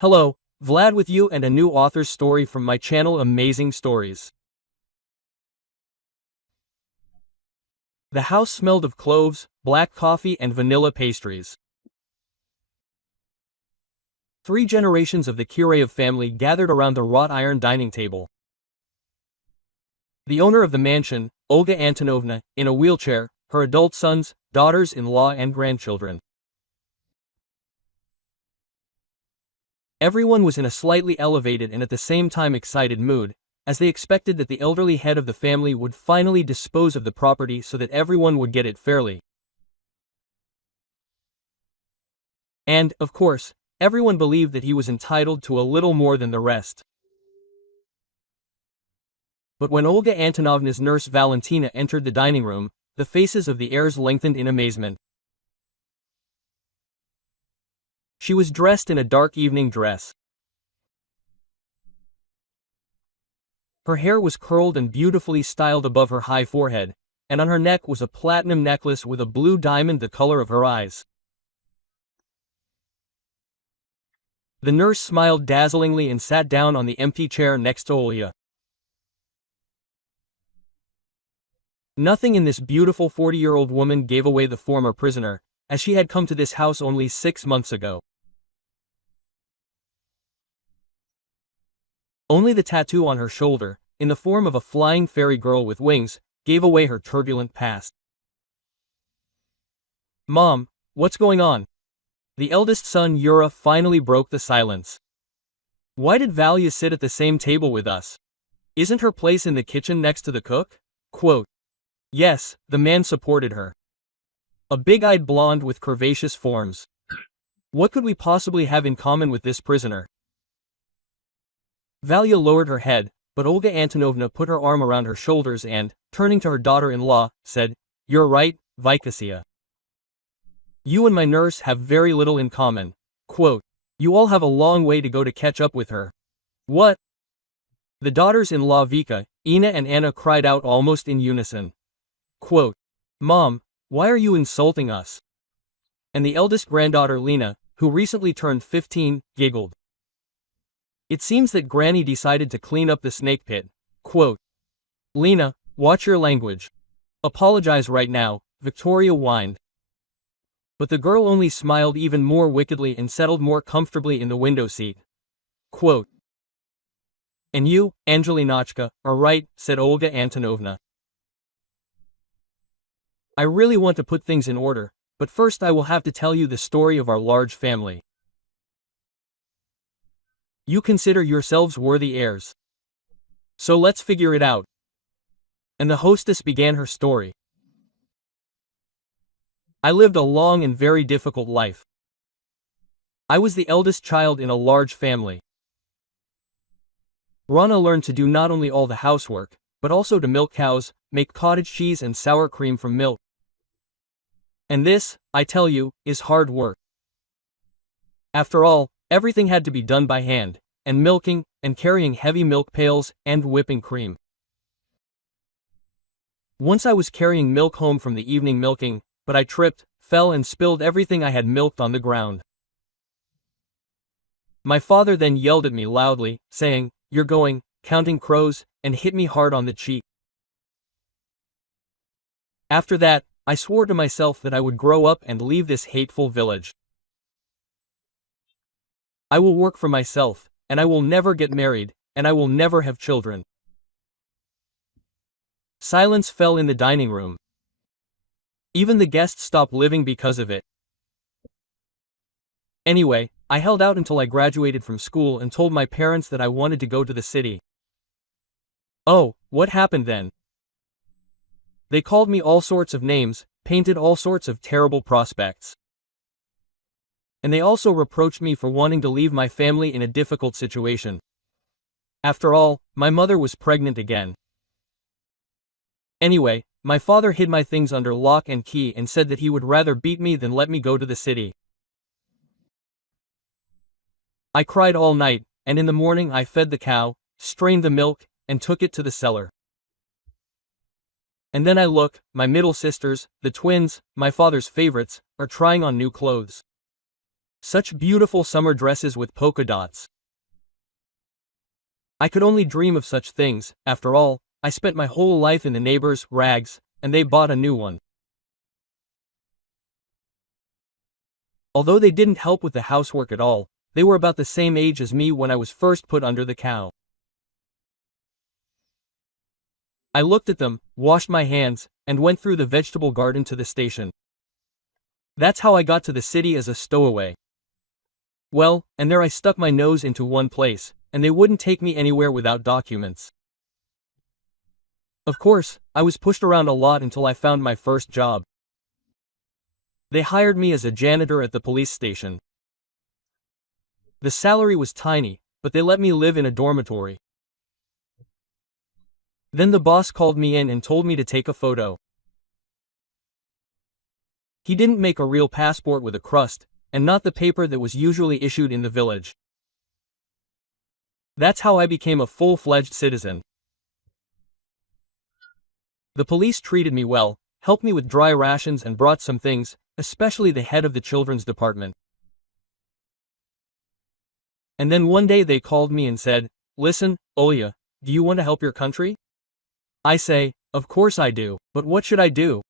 Hello, Vlad with you and a new author's story from my channel Amazing Stories. The house smelled of cloves, black coffee and vanilla pastries. 3 generations of the Kireyev family gathered around the wrought iron dining table. The owner of the mansion, Olga Antonovna, in a wheelchair, her adult sons, daughters-in-law and grandchildren. Everyone was in a slightly elevated and at the same time excited mood, as they expected that the elderly head of the family would finally dispose of the property so that everyone would get it fairly. And, of course, everyone believed that he was entitled to a little more than the rest. But when Olga Antonovna's nurse Valentina entered the dining room, the faces of the heirs lengthened in amazement. She was dressed in a dark evening dress. Her hair was curled and beautifully styled above her high forehead, and on her neck was a platinum necklace with a blue diamond the color of her eyes. The nurse smiled dazzlingly and sat down on the empty chair next to Olga. Nothing in this beautiful 40-year-old woman gave away the former prisoner, as she had come to this house only 6 months ago. Only the tattoo on her shoulder, in the form of a flying fairy girl with wings, gave away her turbulent past. "Mom, what's going on?" The eldest son Yura finally broke the silence. "Why did Valia sit at the same table with us? Isn't her place in the kitchen next to the cook?" Quote. Yes, the man supported her. A big-eyed blonde with curvaceous forms. What could we possibly have in common with this prisoner? Valia lowered her head, but Olga Antonovna put her arm around her shoulders and, turning to her daughter-in-law, said, "You're right, Vikasia. You and my nurse have very little in common." Quote, "You all have a long way to go to catch up with her." What? The daughters-in-law Vika, Ina and Anna cried out almost in unison. Quote, "Mom, why are you insulting us?" And the eldest granddaughter Lena, who recently turned 15, giggled. It seems that Granny decided to clean up the snake pit. Quote, "Lena, watch your language. Apologize right now," Victoria whined. But the girl only smiled even more wickedly and settled more comfortably in the window seat. Quote, "And you, Angelinachka, are right," said Olga Antonovna. "I really want to put things in order, but first I will have to tell you the story of our large family. You consider yourselves worthy heirs. So let's figure it out." And the hostess began her story. "I lived a long and very difficult life. I was the eldest child in a large family. Rana learned to do not only all the housework, but also to milk cows, make cottage cheese and sour cream from milk. And this, I tell you, is hard work. After all, everything had to be done by hand, and milking, and carrying heavy milk pails, and whipping cream. Once I was carrying milk home from the evening milking, but I tripped, fell and spilled everything I had milked on the ground. My father then yelled at me loudly, saying, 'You're going, counting crows,' and hit me hard on the cheek. After that, I swore to myself that I would grow up and leave this hateful village. I will work for myself, and I will never get married, and I will never have children." Silence fell in the dining room. Even the guests stopped living because of it. Anyway, I held out until I graduated from school and told my parents that I wanted to go to the city. Oh, what happened then? They called me all sorts of names, painted all sorts of terrible prospects. And they also reproached me for wanting to leave my family in a difficult situation. After all, my mother was pregnant again. Anyway, my father hid my things under lock and key and said that he would rather beat me than let me go to the city. I cried all night, and in the morning I fed the cow, strained the milk, and took it to the cellar. And then I look, my middle sisters, the twins, my father's favorites, are trying on new clothes. Such beautiful summer dresses with polka dots. I could only dream of such things. After all, I spent my whole life in the neighbors' rags, and they bought a new one. Although they didn't help with the housework at all, they were about the same age as me when I was first put under the cow. I looked at them, washed my hands, and went through the vegetable garden to the station. That's how I got to the city as a stowaway. Well, and there I stuck my nose into one place, and they wouldn't take me anywhere without documents. Of course, I was pushed around a lot until I found my first job. They hired me as a janitor at the police station. The salary was tiny, but they let me live in a dormitory. Then the boss called me in and told me to take a photo. He didn't make a real passport with a crust, and not the paper that was usually issued in the village. That's how I became a full-fledged citizen. The police treated me well, helped me with dry rations and brought some things, especially the head of the children's department. And then one day they called me and said, "Listen, Olya, do you want to help your country?" I say, "Of course I do, but what should I do?"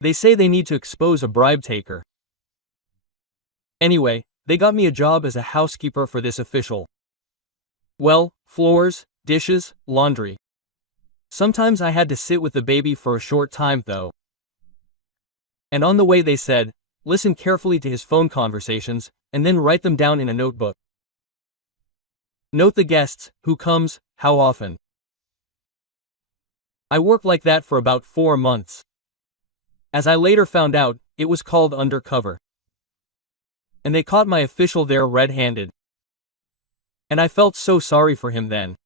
They say they need to expose a bribe taker. Anyway, they got me a job as a housekeeper for this official. Well, floors, dishes, laundry. Sometimes I had to sit with the baby for a short time though. And on the way they said, listen carefully to his phone conversations, and then write them down in a notebook. Note the guests, who comes, how often. I worked like that for about 4 months. As I later found out, it was called undercover. And they caught my official there red-handed. And I felt so sorry for him then.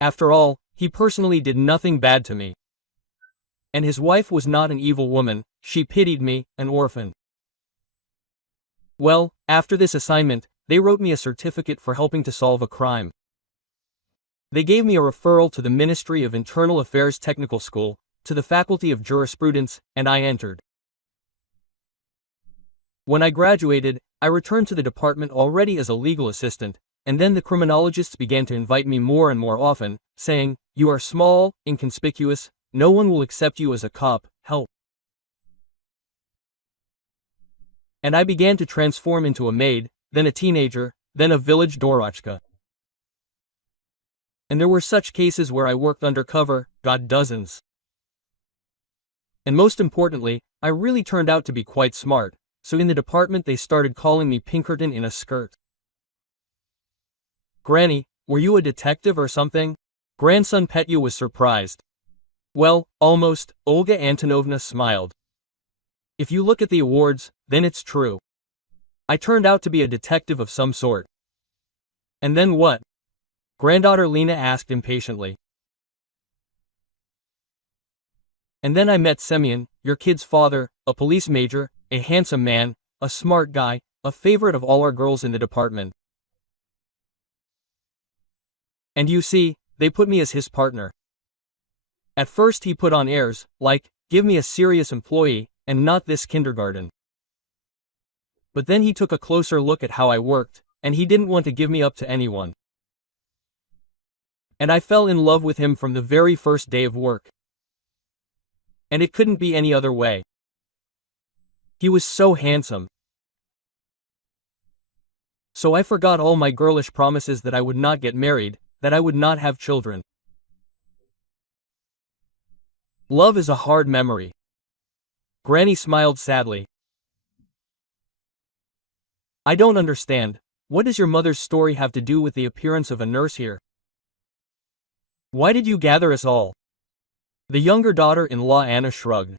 After all, he personally did nothing bad to me. And his wife was not an evil woman, she pitied me, an orphan. Well, after this assignment, they wrote me a certificate for helping to solve a crime. They gave me a referral to the Ministry of Internal Affairs Technical School, to the Faculty of Jurisprudence, and I entered. When I graduated, I returned to the department already as a legal assistant, and then the criminologists began to invite me more and more often, saying, "You are small, inconspicuous, no one will accept you as a cop, help." And I began to transform into a maid, then a teenager, then a village dorochka. And there were such cases where I worked undercover, got dozens. And most importantly, I really turned out to be quite smart, so in the department they started calling me Pinkerton in a skirt. "Granny, were you a detective or something?" Grandson Petya was surprised. "Well, almost," Olga Antonovna smiled. "If you look at the awards, then it's true. I turned out to be a detective of some sort." "And then what?" Granddaughter Lena asked impatiently. "And then I met Semyon, your kid's father, a police major, a handsome man, a smart guy, a favorite of all our girls in the department. And you see, they put me as his partner. At first he put on airs, like, give me a serious employee, and not this kindergarten. But then he took a closer look at how I worked, and he didn't want to give me up to anyone. And I fell in love with him from the very first day of work. And it couldn't be any other way. He was so handsome. So I forgot all my girlish promises that I would not get married, that I would not have children. Love is a hard memory." Granny smiled sadly. "I don't understand. What does your mother's story have to do with the appearance of a nurse here? Why did you gather us all?" The younger daughter-in-law Anna shrugged.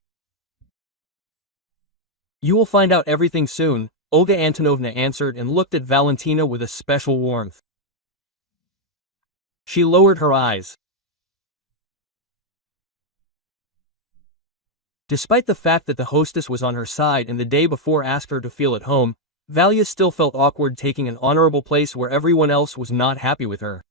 "You will find out everything soon," Olga Antonovna answered and looked at Valentina with a special warmth. She lowered her eyes. Despite the fact that the hostess was on her side and the day before asked her to feel at home, Valia still felt awkward taking an honorable place where everyone else was not happy with her.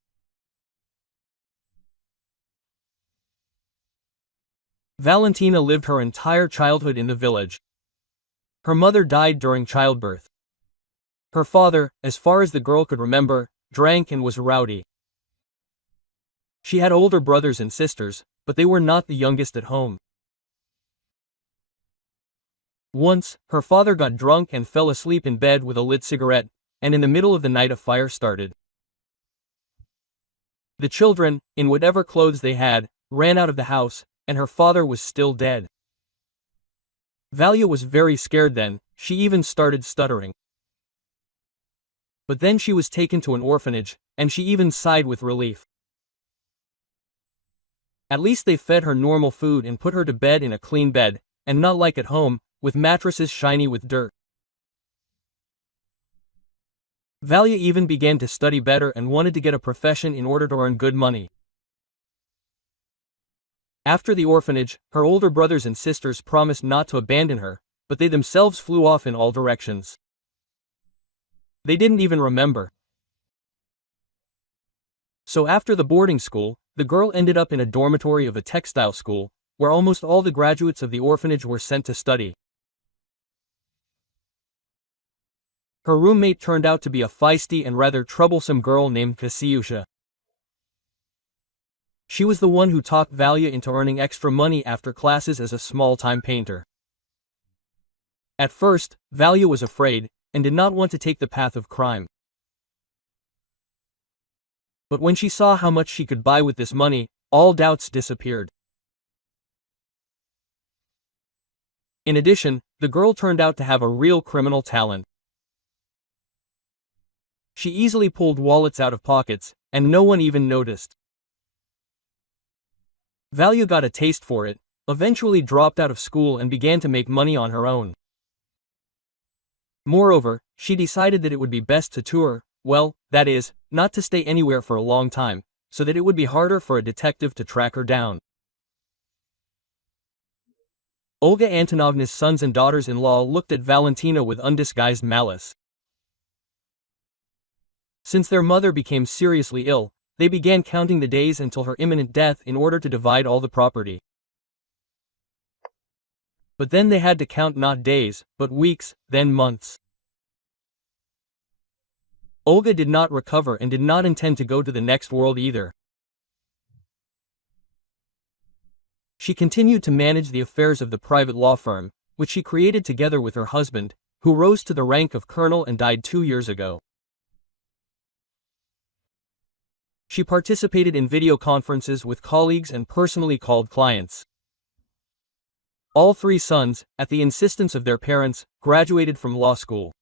Valentina lived her entire childhood in the village. Her mother died during childbirth. Her father, as far as the girl could remember, drank and was rowdy. She had older brothers and sisters, but they were not the youngest at home. Once, her father got drunk and fell asleep in bed with a lit cigarette, and in the middle of the night a fire started. The children, in whatever clothes they had, ran out of the house, and her father was still dead. Valia was very scared then, she even started stuttering. But then she was taken to an orphanage, and she even sighed with relief. At least they fed her normal food and put her to bed in a clean bed, and not like at home, with mattresses shiny with dirt. Valia even began to study better and wanted to get a profession in order to earn good money. After the orphanage, her older brothers and sisters promised not to abandon her, but they themselves flew off in all directions. They didn't even remember. So after the boarding school, the girl ended up in a dormitory of a textile school, where almost all the graduates of the orphanage were sent to study. Her roommate turned out to be a feisty and rather troublesome girl named Kasiusha. She was the one who talked Valia into earning extra money after classes as a small-time painter. At first, Valia was afraid, and did not want to take the path of crime. But when she saw how much she could buy with this money, all doubts disappeared. In addition, the girl turned out to have a real criminal talent. She easily pulled wallets out of pockets, and no one even noticed. Valia got a taste for it, eventually dropped out of school and began to make money on her own. Moreover, she decided that it would be best to tour, well, that is, not to stay anywhere for a long time, so that it would be harder for a detective to track her down. Olga Antonovna's sons and daughters-in-law looked at Valentina with undisguised malice. Since their mother became seriously ill, they began counting the days until her imminent death in order to divide all the property. But then they had to count not days, but weeks, then months. Olga did not recover and did not intend to go to the next world either. She continued to manage the affairs of the private law firm, which she created together with her husband, who rose to the rank of colonel and died 2 years ago. She participated in video conferences with colleagues and personally called clients. All 3 sons, at the insistence of their parents, graduated from law school.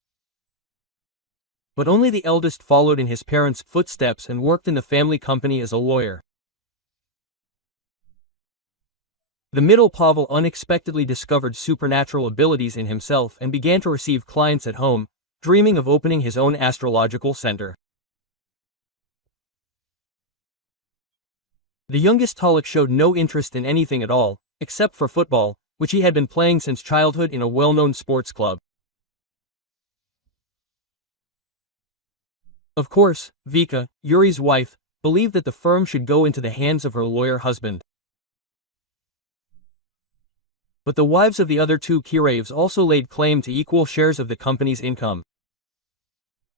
But only the eldest followed in his parents' footsteps and worked in the family company as a lawyer. The middle Pavel unexpectedly discovered supernatural abilities in himself and began to receive clients at home, dreaming of opening his own astrological center. The youngest Talik showed no interest in anything at all, except for football, which he had been playing since childhood in a well-known sports club. Of course, Vika, Yuri's wife, believed that the firm should go into the hands of her lawyer husband. But the wives of the other 2 Kirayevs also laid claim to equal shares of the company's income.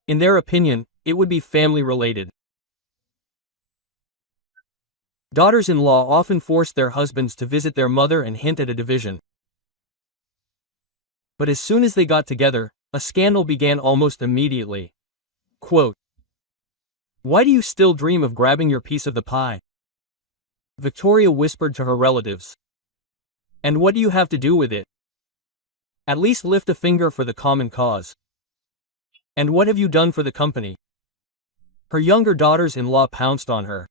In their opinion, it would be family-related. Daughters-in-law often forced their husbands to visit their mother and hint at a division. But as soon as they got together, a scandal began almost immediately. Quote, "Why do you still dream of grabbing your piece of the pie?" Victoria whispered to her relatives. "And what do you have to do with it? At least lift a finger for the common cause. And what have you done for the company?" Her younger daughters-in-law pounced on her.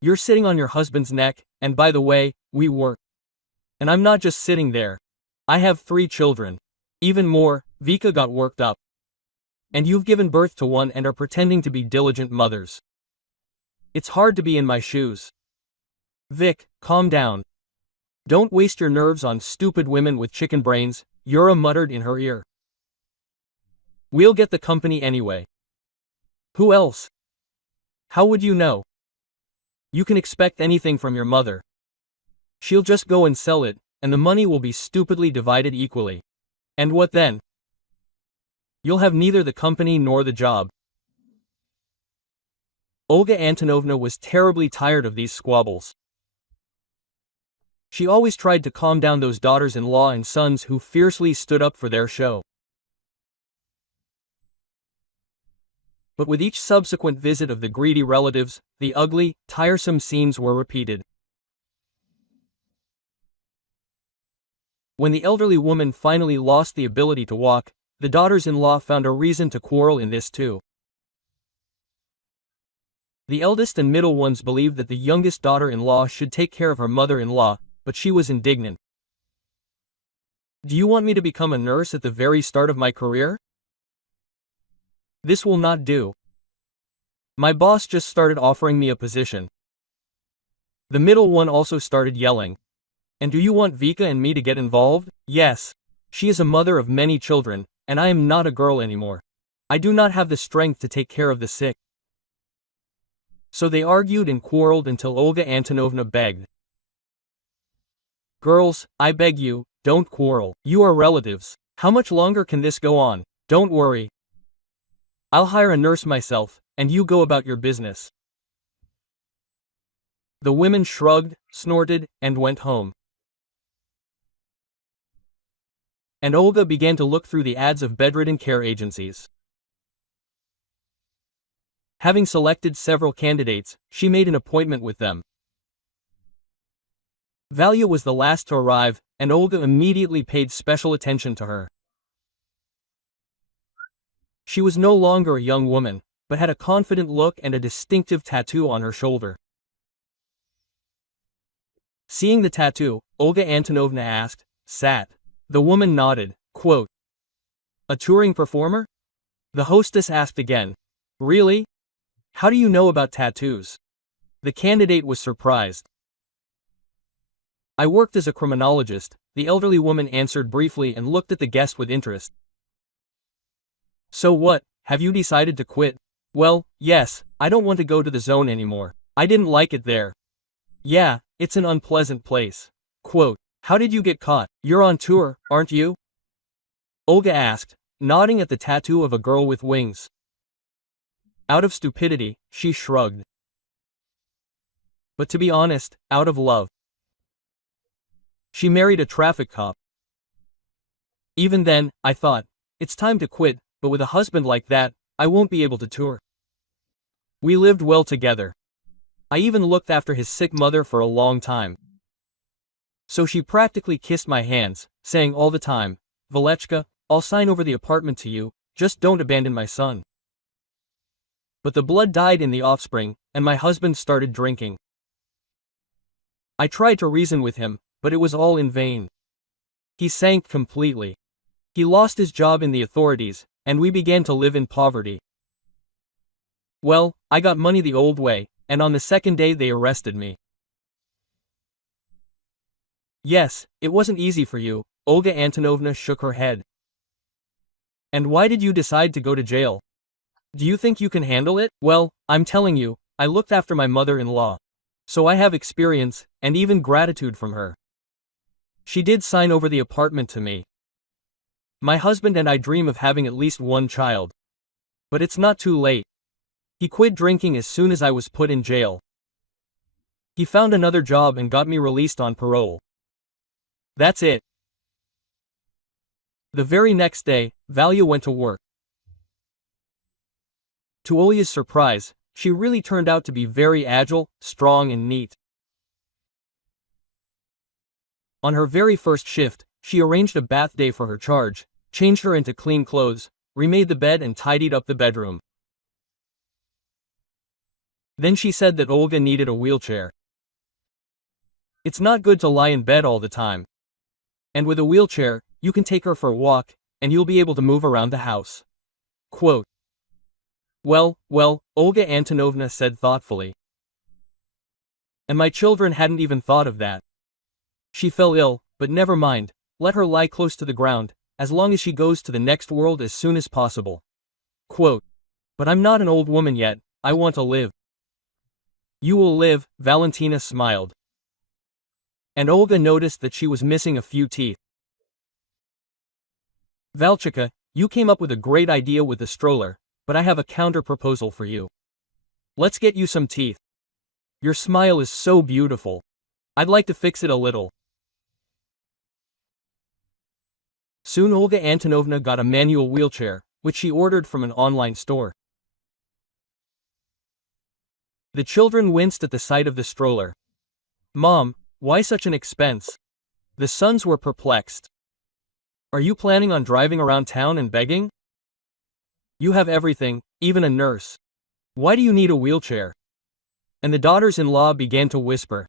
"You're sitting on your husband's neck, and by the way, we work. And I'm not just sitting there. I have 3 children. Even more," Vika got worked up. "And you've given birth to one and are pretending to be diligent mothers. It's hard to be in my shoes." "Vic, calm down. Don't waste your nerves on stupid women with chicken brains," Yura muttered in her ear. "We'll get the company anyway." "Who else? How would you know? You can expect anything from your mother. She'll just go and sell it, and the money will be stupidly divided equally. And what then? You'll have neither the company nor the job. Olga Antonovna was terribly tired of these squabbles. She always tried to calm down those daughters-in-law and sons who fiercely stood up for their show. But with each subsequent visit of the greedy relatives, the ugly, tiresome scenes were repeated. When the elderly woman finally lost the ability to walk, the daughters-in-law found a reason to quarrel in this too. The eldest and middle ones believed that the youngest daughter-in-law should take care of her mother-in-law, but she was indignant. Do you want me to become a nurse at the very start of my career? This will not do. My boss just started offering me a position. The middle one also started yelling. And do you want Vika and me to get involved? Yes. She is a mother of many children, and I am not a girl anymore. I do not have the strength to take care of the sick. So they argued and quarreled until Olga Antonovna begged. Girls, I beg you, don't quarrel. You are relatives. How much longer can this go on? Don't worry. I'll hire a nurse myself, and you go about your business. The women shrugged, snorted, and went home. And Olga began to look through the ads of bedridden care agencies. Having selected several candidates, she made an appointment with them. Valia was the last to arrive, and Olga immediately paid special attention to her. She was no longer a young woman, but had a confident look and a distinctive tattoo on her shoulder. Seeing the tattoo, Olga Antonovna asked, "Sat?" The woman nodded, quote, "A touring performer?" The hostess asked again, "Really? How do you know about tattoos?" The candidate was surprised. "I worked as a criminologist," the elderly woman answered briefly and looked at the guest with interest. "So what, have you decided to quit?" "Well, yes, I don't want to go to the zone anymore. I didn't like it there." "Yeah, it's an unpleasant place." Quote, "How did you get caught? You're on tour, aren't you?" Olga asked, nodding at the tattoo of a girl with wings. Out of stupidity, she shrugged. But to be honest, out of love. She married a traffic cop. Even then, I thought, it's time to quit, but with a husband like that, I won't be able to tour. We lived well together. I even looked after his sick mother for a long time. So she practically kissed my hands, saying all the time, "Valechka, I'll sign over the apartment to you, just don't abandon my son." But the blood died in the offspring, and my husband started drinking. I tried to reason with him, but it was all in vain. He sank completely. He lost his job in the authorities, and we began to live in poverty. Well, I got money the old way, and on the second day they arrested me. Yes, it wasn't easy for you, Olga Antonovna shook her head. And why did you decide to go to jail? Do you think you can handle it? Well, I'm telling you, I looked after my mother-in-law. So I have experience, and even gratitude from her. She did sign over the apartment to me. My husband and I dream of having at least one child. But it's not too late. He quit drinking as soon as I was put in jail. He found another job and got me released on parole. That's it. The very next day, Valia went to work. To Olya's surprise, she really turned out to be very agile, strong and neat. On her very first shift, she arranged a bath day for her charge, changed her into clean clothes, remade the bed and tidied up the bedroom. Then she said that Olga needed a wheelchair. It's not good to lie in bed all the time. And with a wheelchair, you can take her for a walk, and you'll be able to move around the house. Quote, Well, Olga Antonovna said thoughtfully. And my children hadn't even thought of that. She fell ill, but never mind, let her lie close to the ground, as long as she goes to the next world as soon as possible. Quote, But I'm not an old woman yet, I want to live. You will live, Valentina smiled. And Olga noticed that she was missing a few teeth. Valchika, you came up with a great idea with the stroller, but I have a counter-proposal for you. Let's get you some teeth. Your smile is so beautiful. I'd like to fix it a little. Soon Olga Antonovna got a manual wheelchair, which she ordered from an online store. The children winced at the sight of the stroller. Mom, why such an expense? The sons were perplexed. Are you planning on driving around town and begging? You have everything, even a nurse. Why do you need a wheelchair? And the daughters-in-law began to whisper.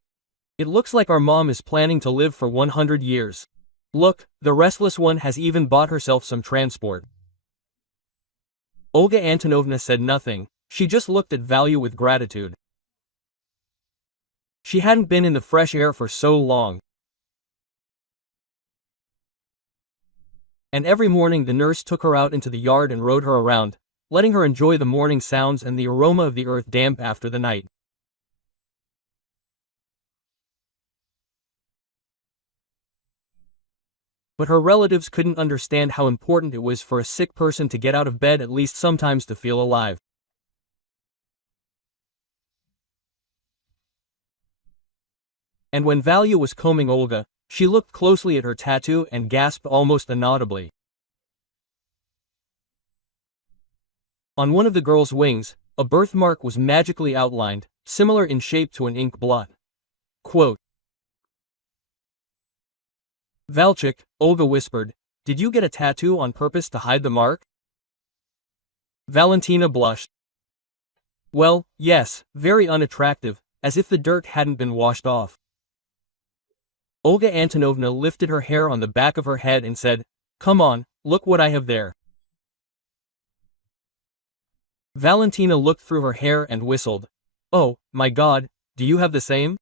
It looks like our mom is planning to live for 100 years. Look, the restless one has even bought herself some transport. Olga Antonovna said nothing, she just looked at Valya with gratitude. She hadn't been in the fresh air for so long. And every morning the nurse took her out into the yard and rode her around, letting her enjoy the morning sounds and the aroma of the earth damp after the night. But her relatives couldn't understand how important it was for a sick person to get out of bed at least sometimes to feel alive. And when Valya was combing Olga, she looked closely at her tattoo and gasped almost inaudibly. On one of the girl's wings, a birthmark was magically outlined, similar in shape to an ink blot. Quote, Valchik, Olga whispered, did you get a tattoo on purpose to hide the mark? Valentina blushed. Well, yes, very unattractive, as if the dirt hadn't been washed off. Olga Antonovna lifted her hair on the back of her head and said, come on, look what I have there. Valentina looked through her hair and whistled. Oh, my God, do you have the same?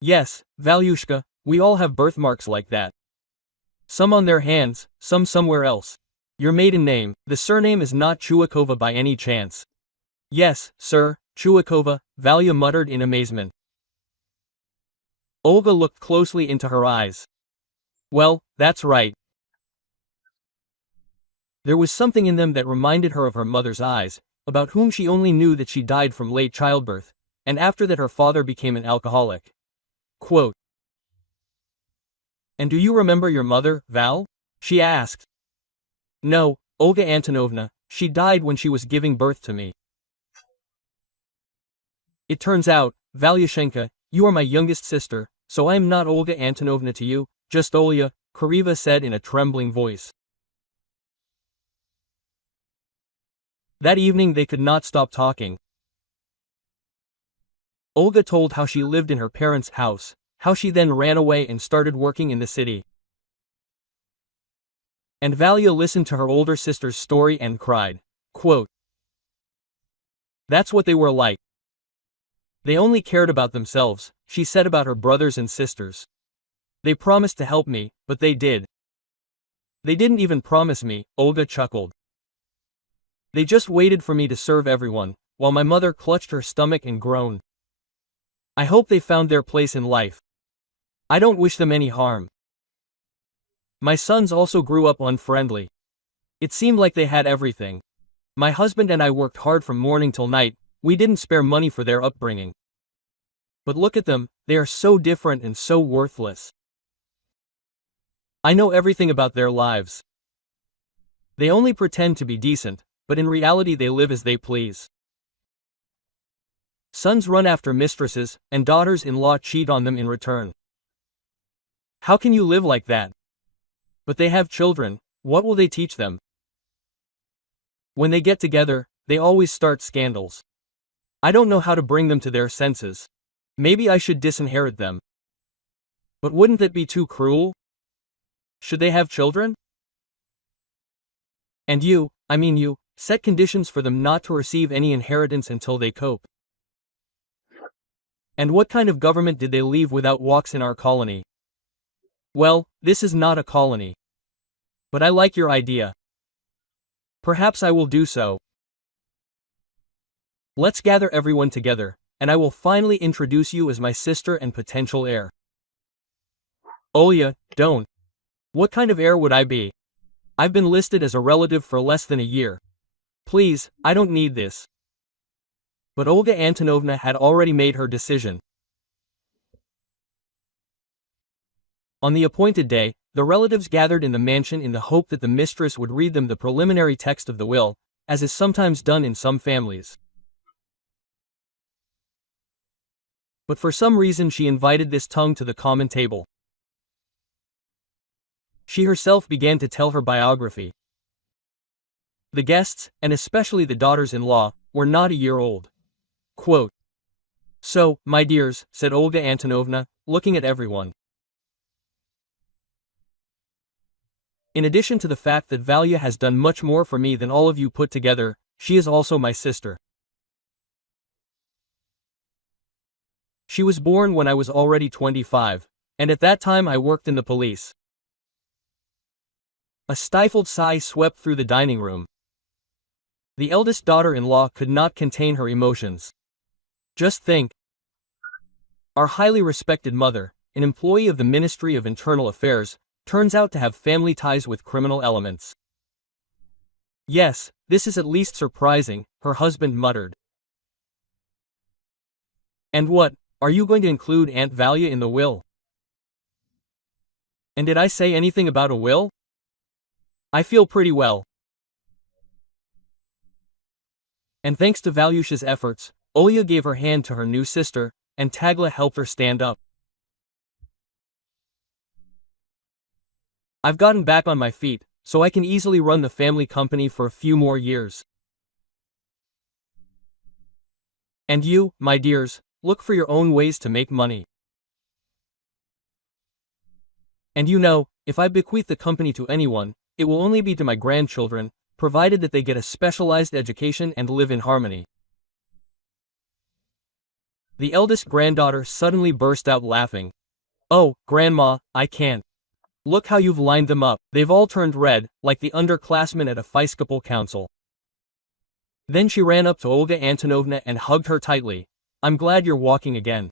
Yes, Valyushka, we all have birthmarks like that. Some on their hands, some somewhere else. Your maiden name, the surname is not Chuikova by any chance. Yes, sir, Chuikova, Valya muttered in amazement. Olga looked closely into her eyes. Well, that's right. There was something in them that reminded her of her mother's eyes, about whom she only knew that she died from late childbirth, and after that her father became an alcoholic. Quote, and do you remember your mother, Val? She asked. No, Olga Antonovna, she died when she was giving birth to me. It turns out, Valyushenka, you are my youngest sister, so I am not Olga Antonovna to you, just Olya, Kuriva said in a trembling voice. That evening they could not stop talking. Olga told how she lived in her parents' house, how she then ran away and started working in the city. And Valya listened to her older sister's story and cried. Quote, that's what they were like. They only cared about themselves, she said about her brothers and sisters. They promised to help me, but they did. They didn't even promise me, Olga chuckled. They just waited for me to serve everyone, while my mother clutched her stomach and groaned. I hope they found their place in life. I don't wish them any harm. My sons also grew up unfriendly. It seemed like they had everything. My husband and I worked hard from morning till night, we didn't spare money for their upbringing. But look at them, they are so different and so worthless. I know everything about their lives. They only pretend to be decent, but in reality they live as they please. Sons run after mistresses, and daughters-in-law cheat on them in return. How can you live like that? But they have children, what will they teach them? When they get together, they always start scandals. I don't know how to bring them to their senses. Maybe I should disinherit them. But wouldn't that be too cruel? Should they have children? And you, set conditions for them not to receive any inheritance until they cope. And what kind of government did they leave without walks in our colony? Well, this is not a colony. But I like your idea. Perhaps I will do so. Let's gather everyone together, and I will finally introduce you as my sister and potential heir. Olya, don't. What kind of heir would I be? I've been listed as a relative for less than a year. Please, I don't need this. But Olga Antonovna had already made her decision. On the appointed day, the relatives gathered in the mansion in the hope that the mistress would read them the preliminary text of the will, as is sometimes done in some families. But for some reason she invited this tongue to the common table. She herself began to tell her biography. The guests, and especially the daughters-in-law, were not a year old. Quote, "So, my dears," said Olga Antonovna, looking at everyone. "In addition to the fact that Valia has done much more for me than all of you put together, she is also my sister. She was born when I was already 25, and at that time I worked in the police." A stifled sigh swept through the dining room. The eldest daughter-in-law could not contain her emotions. Just think. Our highly respected mother, an employee of the Ministry of Internal Affairs, turns out to have family ties with criminal elements. "Yes, this is at least surprising," her husband muttered. "And what, are you going to include Aunt Valia in the will?" "And did I say anything about a will? I feel pretty well." And thanks to Valyusha's efforts, Olya gave her hand to her new sister, and Tagla helped her stand up. "I've gotten back on my feet, so I can easily run the family company for a few more years. And you, my dears, look for your own ways to make money. And you know, if I bequeath the company to anyone, it will only be to my grandchildren, provided that they get a specialized education and live in harmony." The eldest granddaughter suddenly burst out laughing. "Oh, Grandma, I can't. Look how you've lined them up. They've all turned red, like the underclassmen at a Episcopal council." Then she ran up to Olga Antonovna and hugged her tightly. "I'm glad you're walking again.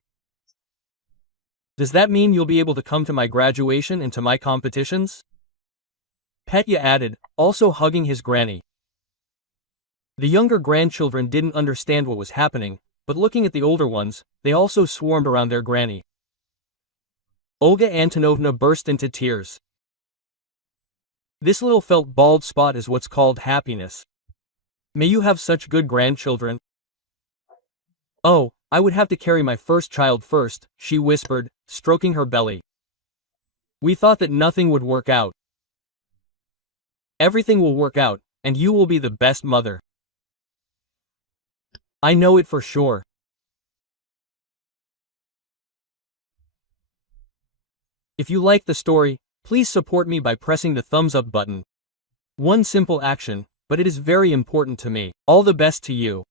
Does that mean you'll be able to come to my graduation and to my competitions?" Petya added, also hugging his granny. The younger grandchildren didn't understand what was happening, but looking at the older ones, they also swarmed around their granny. Olga Antonovna burst into tears. "This little felt bald spot is what's called happiness. May you have such good grandchildren." "Oh, I would have to carry my first child first," she whispered, stroking her belly. "We thought that nothing would work out. Everything will work out, and you will be the best mother. I know it for sure." If you like the story, please support me by pressing the thumbs up button. One simple action, but it is very important to me. All the best to you.